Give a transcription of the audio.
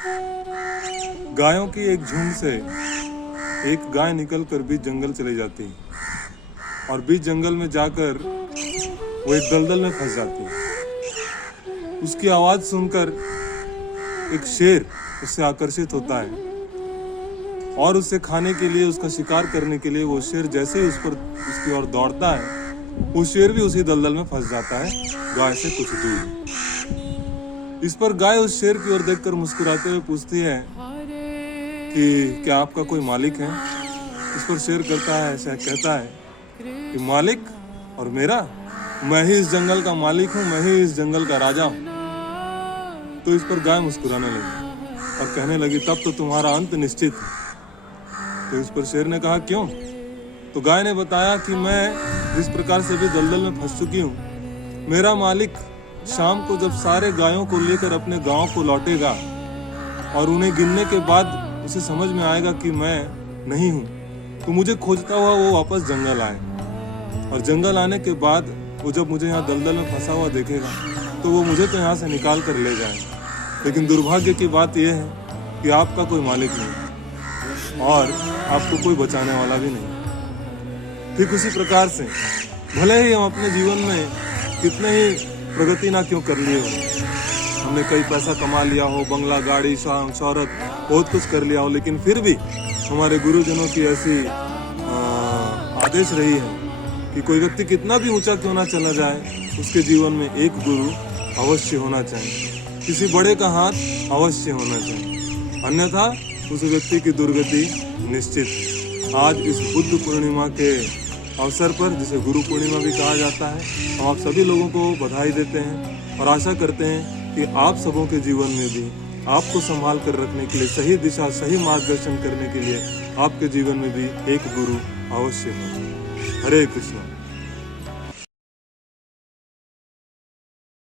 गायों की एक झुंड से एक गाय निकलकर बीच जंगल चली जाती है और बीच जंगल में जाकर वो एक दलदल में फंस जाती है। उसकी आवाज सुनकर एक शेर उससे आकर्षित होता है और उसे खाने के लिए, उसका शिकार करने के लिए वो शेर जैसे ही उसकी ओर दौड़ता है, वो शेर भी उसी दलदल में फंस जाता है, गाय से कुछ दूर। इस पर गाय उस शेर की ओर देखकर मुस्कुराते हुए पूछती है कि क्या आपका कोई मालिक है? इस पर शेर कहता है कि मालिक और मेरा, मैं ही इस जंगल का मालिक हूँ, मैं ही इस जंगल का राजा हूँ। तो इस पर गाय मुस्कुराने लगी और कहने लगी, तब तो तुम्हारा अंत निश्चित है। तो इस पर शेर ने कहा, क्यों? तो गाय ने बताया कि मैं जिस प्रकार से भी दलदल में फंस चुकी हूँ, मेरा मालिक शाम को जब सारे गायों को लेकर अपने गांव को लौटेगा और उन्हें गिनने के बाद उसे समझ में आएगा कि मैं नहीं हूँ, तो मुझे खोजता हुआ वो वापस जंगल आए। और जंगल आने के बाद वो जब मुझे यहाँ दलदल में फंसा हुआ देखेगा तो वो मुझे तो यहाँ से निकाल कर ले जाए। लेकिन दुर्भाग्य की बात यह है कि आपका कोई मालिक नहीं और आपको कोई बचाने वाला भी नहीं। ठीक उसी प्रकार से भले ही हम अपने जीवन में कितने ही प्रगति ना क्यों कर लिए हो, हमने कई पैसा कमा लिया हो, बंगला, गाड़ी, शौहरत, बहुत कुछ कर लिया हो, लेकिन फिर भी हमारे गुरुजनों की ऐसी आदेश रही है कि कोई व्यक्ति कितना भी ऊंचा क्यों ना चला जाए, उसके जीवन में एक गुरु अवश्य होना चाहिए, किसी बड़े का हाथ अवश्य होना चाहिए, अन्यथा उस व्यक्ति की दुर्गति निश्चित। आज इस बुद्ध पूर्णिमा के अवसर पर, जिसे गुरु पूर्णिमा भी कहा जाता है, हम आप सभी लोगों को बधाई देते हैं और आशा करते हैं कि आप सबों के जीवन में भी आपको संभाल कर रखने के लिए, सही दिशा, सही मार्गदर्शन करने के लिए आपके जीवन में भी एक गुरु अवश्य हो। हरे कृष्ण।